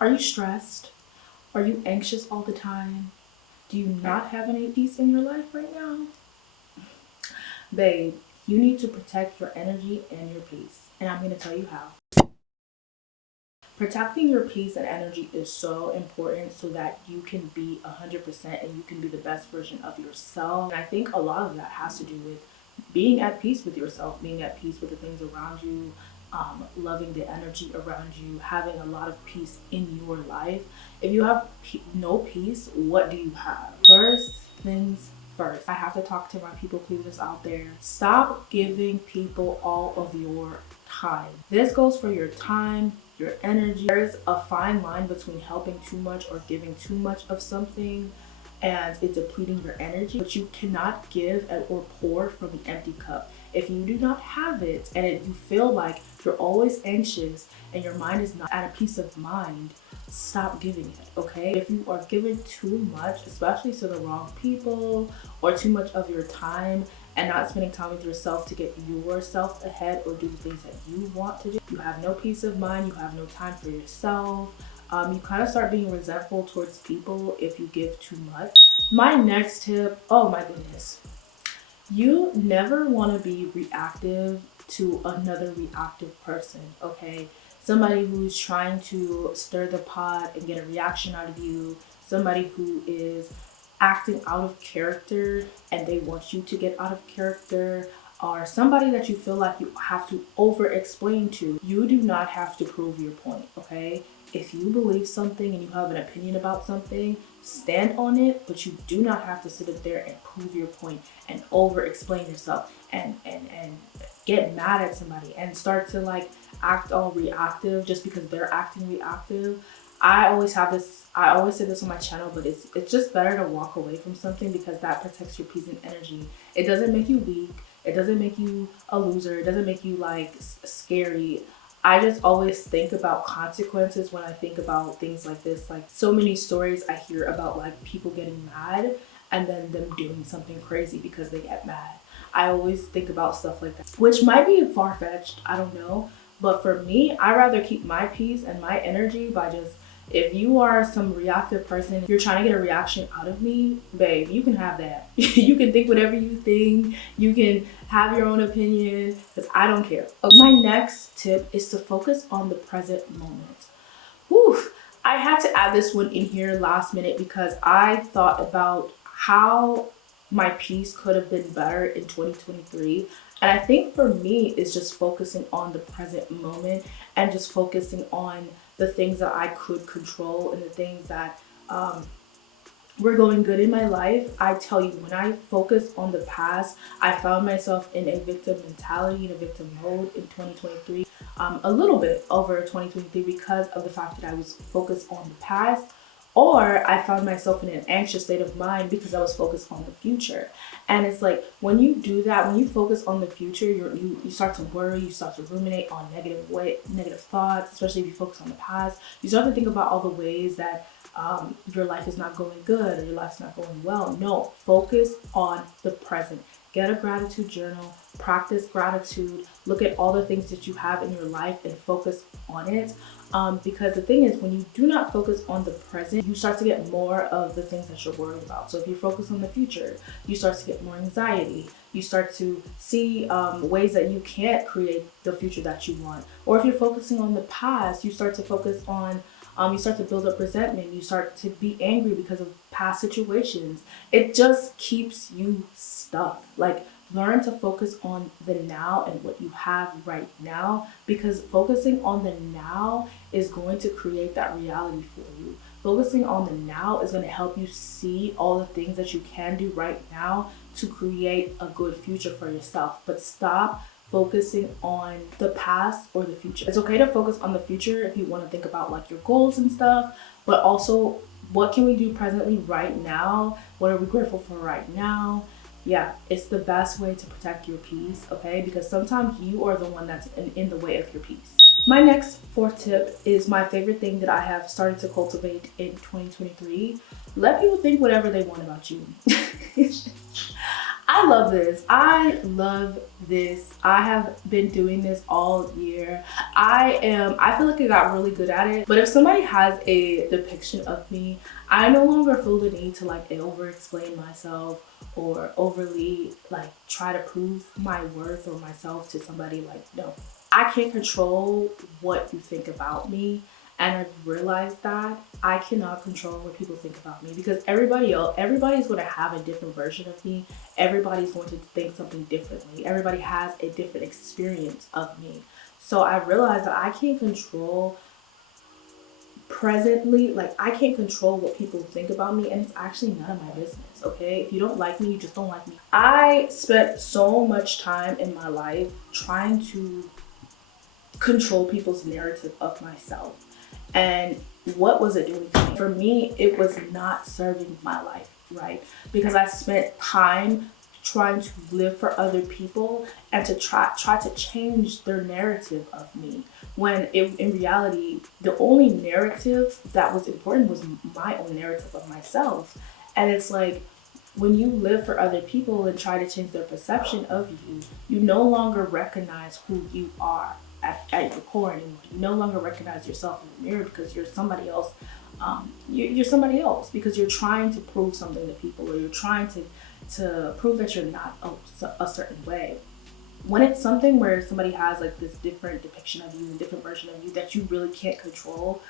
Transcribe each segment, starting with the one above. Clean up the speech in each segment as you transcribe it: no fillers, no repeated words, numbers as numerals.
Are you stressed? Are you anxious all the time? Do you not have any peace in your life right now? Babe, you need to protect your energy and your peace. And I'm going to tell you how. Protecting your peace and energy is so important so that you can be 100% and you can be the best version of yourself. And I think a lot of that has to do with being at peace with yourself, being at peace with the things around you, loving the energy around you, having a lot of peace in your life. If you have no peace, what do you have? First things first, I have to talk to my people pleasers out there. Stop giving people all of your time. This goes for your time, your energy. There is a fine line between helping too much or giving too much of something and it's depleting your energy, but you cannot give or pour from an empty cup. If you do not have it and you feel like you're always anxious and your mind is not at a peace of mind, stop giving it, okay? If you are giving too much, especially to the wrong people, or too much of your time and not spending time with yourself to get yourself ahead or do the things that you want to do, you have no peace of mind, you have no time for yourself. You kind of start being resentful towards people if you give too much. My next tip, oh my goodness. You never want to be reactive to another reactive person, okay? Somebody who's trying to stir the pot and get a reaction out of you, somebody who is acting out of character and they want you to get out of character, or somebody that you feel like you have to over explain to. You do not have to prove your point, okay? If you believe something and you have an opinion about something, stand on it, but you do not have to sit up there and prove your point and over explain yourself and get mad at somebody and start to like act all reactive just because they're acting reactive. I always say this on my channel, but it's just better to walk away from something because that protects your peace and energy. It doesn't make you weak. It doesn't make you a loser. It doesn't make you like scary. I just always think about consequences when I think about things like this. Like so many stories I hear about like people getting mad and then them doing something crazy because they get mad. I always think about stuff like that, which might be far-fetched, I don't know. But for me, I rather keep my peace and my energy by just, if you are some reactive person, you're trying to get a reaction out of me, babe, you can have that. You can think whatever you think. You can have your own opinion because I don't care. Okay. My next tip is to focus on the present moment. Whew. I had to add this one in here last minute because I thought about how my peace could have been better in 2023. And I think for me, it's just focusing on the present moment and just focusing on the things that I could control and the things that were going good in my life. I tell you, when I focused on the past, I found myself in a victim mentality, in a victim mode in 2023, a little bit over 2023 because of the fact that I was focused on the past. Or I found myself in an anxious state of mind because I was focused on the future. And it's like when you do that, when you focus on the future, you start to worry, you start to ruminate on negative thoughts, especially if you focus on the past. You start to think about all the ways that your life is not going good or your life's not going well. No, focus on the present. Get a gratitude journal, practice gratitude, look at all the things that you have in your life and focus on it. Because the thing is, when you do not focus on the present, you start to get more of the things that you're worried about. So if you focus on the future, you start to get more anxiety. You start to see ways that you can't create the future that you want. Or if you're focusing on the past, you start to focus on you start to build up resentment. You start to be angry because of past situations. It just keeps you stuck. Like, learn to focus on the now and what you have right now, because focusing on the now is going to create that reality for you. Focusing on the now is going to help you see all the things that you can do right now to create a good future for yourself. But stop focusing on the past or the future. It's okay to focus on the future if you want to think about like your goals and stuff, but also what can we do presently right now? What are we grateful for right now? Yeah, it's the best way to protect your peace, okay? Because sometimes you are the one that's in the way of your peace. My next fourth tip is my favorite thing that I have started to cultivate in 2023. Let people think whatever they want about you. I love this. I love this. I have been doing this all year. I feel like I got really good at it. But if somebody has a depiction of me, I no longer feel the need to like over explain myself or overly like try to prove my worth or myself to somebody. Like, no. I can't control what you think about me. And I've realized that I cannot control what people think about me, because everybody's going to have a different version of me. Everybody's going to think something differently. Everybody has a different experience of me. So I realized that I can't control presently, like I can't control what people think about me, and it's actually none of my business, okay? If you don't like me, you just don't like me. I spent so much time in my life trying to control people's narrative of myself. And what was it doing to me? For me, it was not serving my life, right? Because I spent time trying to live for other people and to try to change their narrative of me. When in reality, the only narrative that was important was my own narrative of myself. And it's like, when you live for other people and try to change their perception of you, you no longer recognize who you are at your core anymore. You no longer recognize yourself in the mirror because you're somebody else. You're somebody else because you're trying to prove something to people, or you're trying to prove that you're not a certain way. When it's something where somebody has like this different depiction of you, a different version of you that you really can't control,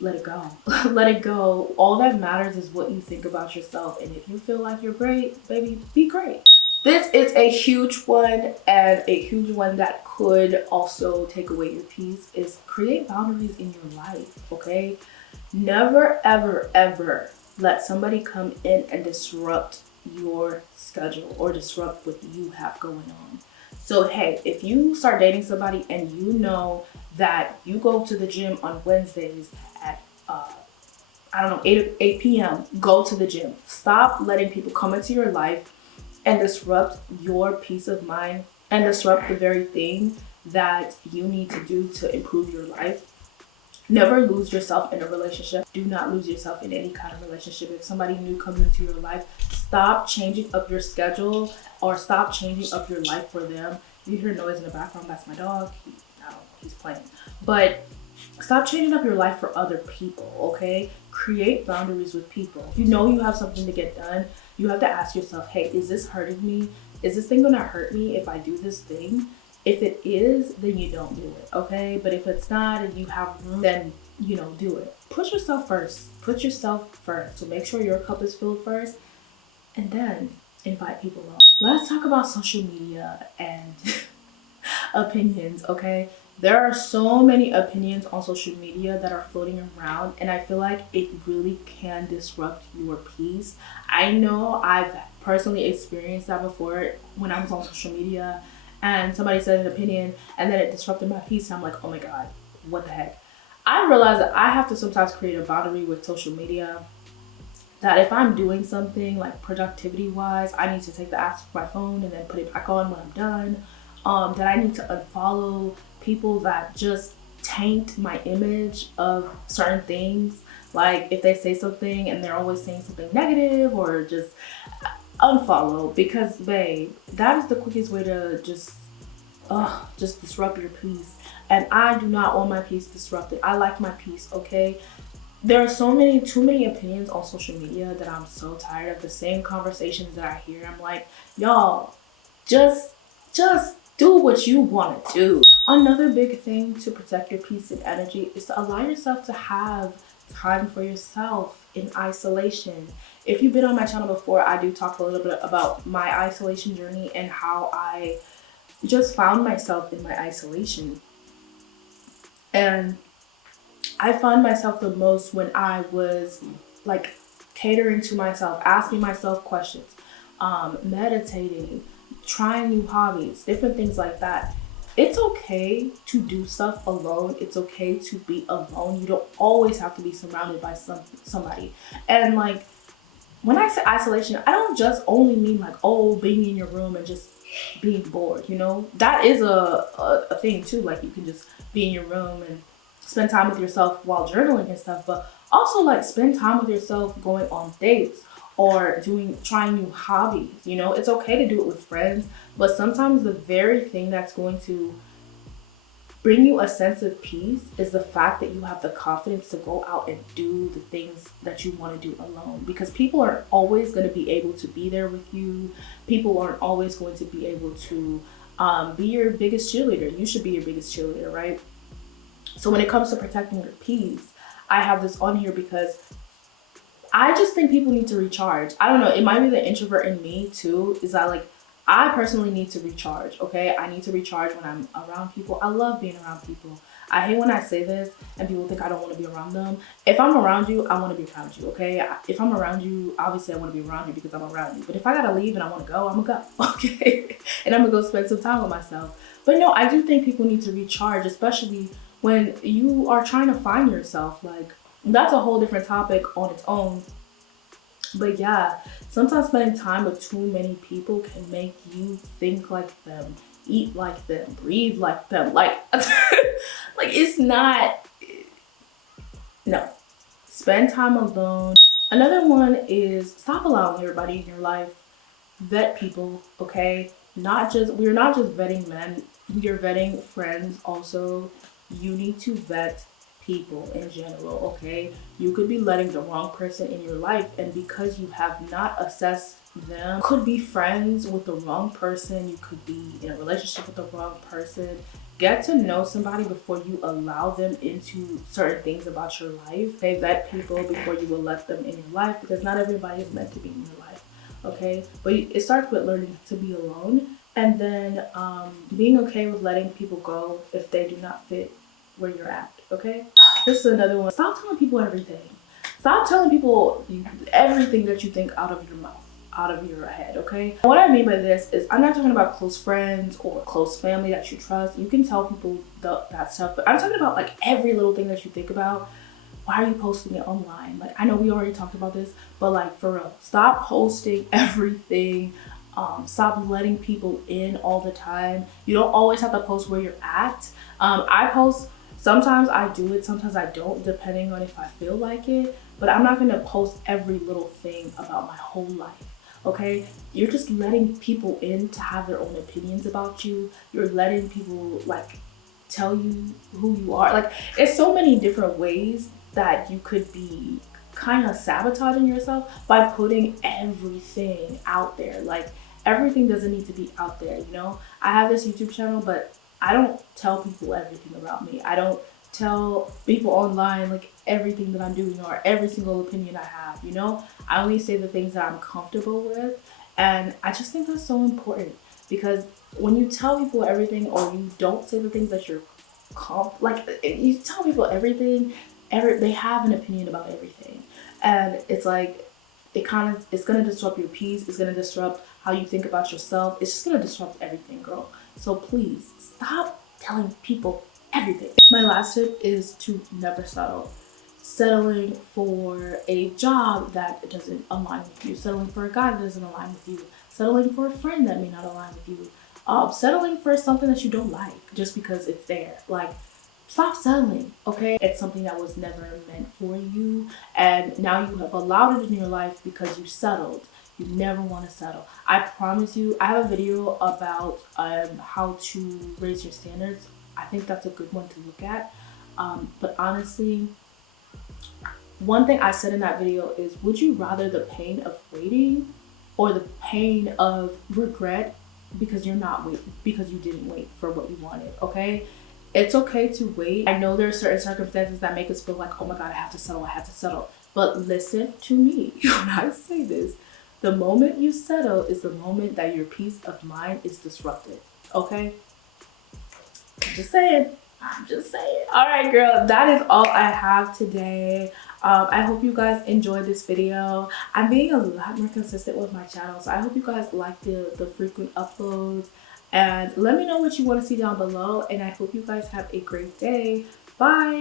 let it go. Let it go. All that matters is what you think about yourself. And if you feel like you're great, baby, be great. This is a huge one, and a huge one that could also take away your peace is create boundaries in your life, okay? Never, ever, ever let somebody come in and disrupt your schedule or disrupt what you have going on. So, hey, if you start dating somebody and you know that you go to the gym on Wednesdays at, I don't know, 8 p.m., go to the gym. Stop letting people come into your life and disrupt your peace of mind and disrupt the very thing that you need to do to improve your life. Never lose yourself in a relationship. Do not lose yourself in any kind of relationship. If somebody new comes into your life, stop changing up your schedule or stop changing up your life for them. You hear noise in the background, that's my dog. He's playing. But stop changing up your life for other people, okay? Create boundaries with people. If you know you have something to get done, you have to ask yourself, hey, is this hurting me? Is this thing gonna hurt me if I do this thing? If it is, then you don't do it, okay? But if it's not and you have room, then, do it. Put yourself first. Put yourself first. So make sure your cup is filled first, and then invite people on. Let's talk about social media and opinions, okay? There are so many opinions on social media that are floating around, and I feel like it really can disrupt your peace. I know I've personally experienced that before when I was on social media and somebody said an opinion and then it disrupted my peace, and I'm like, oh my God, what the heck? I realize that I have to sometimes create a boundary with social media, that if I'm doing something like productivity wise, I need to take the apps off my phone and then put it back on when I'm done. That I need to unfollow people that just taint my image of certain things. Like if they say something and they're always saying something negative, or just unfollow, because babe, that is the quickest way to just disrupt your peace. And I do not want my peace disrupted. I like my peace, okay? There are too many opinions on social media that I'm so tired of. The same conversations that I hear, I'm like, y'all, just do what you want to do. Another big thing to protect your peace and energy is to allow yourself to have time for yourself in isolation. If you've been on my channel before, I do talk a little bit about my isolation journey and how I just found myself in my isolation. And I found myself the most when I was like catering to myself, asking myself questions, meditating, trying new hobbies, different things like that. It's okay to do stuff alone. It's okay to be alone. You don't always have to be surrounded by somebody. And like, when I say isolation, I don't just only mean like, oh, being in your room and just being bored, you know? That is a thing too. Like you can just be in your room and spend time with yourself while journaling and stuff, but also like spend time with yourself going on dates or trying new hobbies, you know? It's okay to do it with friends, but sometimes the very thing that's going to bring you a sense of peace is the fact that you have the confidence to go out and do the things that you want to do alone, because people aren't always going to be able to be there with you. People aren't always going to be able to be your biggest cheerleader. You should be your biggest cheerleader, right? So when it comes to protecting your peace, I have this on here because I just think people need to recharge. I don't know, it might be the introvert in me too, is that like I personally need to recharge, okay? I need to recharge when I'm around people. I love being around people. I hate when I say this and people think I don't want to be around them. If I'm around you, I want to be around you, okay? If I'm around you, obviously I want to be around you because I'm around you. But if I gotta leave and I want to go, I'm gonna go, okay? And I'm gonna go spend some time with myself. But no, I do think people need to recharge, especially when you are trying to find yourself. Like, that's a whole different topic on its own. But yeah, sometimes spending time with too many people can make you think like them, eat like them, breathe like them. Like, like it's not, no. Spend time alone. Another one is stop allowing everybody in your life vet people, okay? We're not just vetting men, we are vetting friends also. You need to vet people in general, okay? You could be letting the wrong person in your life, and because you have not assessed them, you could be friends with the wrong person, you could be in a relationship with the wrong person. Get to know somebody before you allow them into certain things about your life. Okay, vet people before you will let them in your life, because not everybody is meant to be in your life, okay? But it starts with learning to be alone, and then being okay with letting people go if they do not fit where you're at, okay? This is another one. Stop telling people everything. Stop telling people everything that you think out of your mouth, out of your head, okay? What I mean by this is I'm not talking about close friends or close family that you trust. You can tell people that stuff, but I'm talking about like every little thing that you think about. Why are you posting it online? Like, I know we already talked about this, but like for real, stop posting everything. Stop letting people in all the time. You don't always have to post where you're at. I post, sometimes I do it, sometimes I don't, depending on if I feel like it, but I'm not gonna post every little thing about my whole life, okay? You're just letting people in to have their own opinions about you. You're letting people like tell you who you are. Like, it's so many different ways that you could be kind of sabotaging yourself by putting everything out there. Like, everything doesn't need to be out there, you know? I have this YouTube channel, but I don't tell people everything about me. I don't tell people online like everything that I'm doing or every single opinion I have, you know? I only say the things that I'm comfortable with, and I just think that's so important, because when you tell people everything or you don't say the things that you're like, you tell people everything, they have an opinion about everything, and it's like it's gonna disrupt your peace. It's gonna disrupt how you think about yourself. It's just gonna disrupt everything, girl. So please stop telling people everything. My last tip is to never settle. Settling for a job that doesn't align with you, settling for a guy that doesn't align with you, settling for a friend that may not align with you, settling for something that you don't like just because it's there. Like, stop settling, okay? It's something that was never meant for you, and now you have allowed it in your life because you settled. You never want to settle. I promise you, I have a video about how to raise your standards. I think that's a good one to look at. But honestly, one thing I said in that video is, would you rather the pain of waiting or the pain of regret because because you didn't wait for what you wanted, okay? It's okay to wait. I know there are certain circumstances that make us feel like, oh my God, I have to settle. But listen to me when I say this. The moment you settle is the moment that your peace of mind is disrupted, okay? I'm just saying. All right, girl, that is all I have today. I hope you guys enjoyed this video. I'm being a lot more consistent with my channel, so I hope you guys like the frequent uploads. And let me know what you want to see down below. And I hope you guys have a great day. Bye.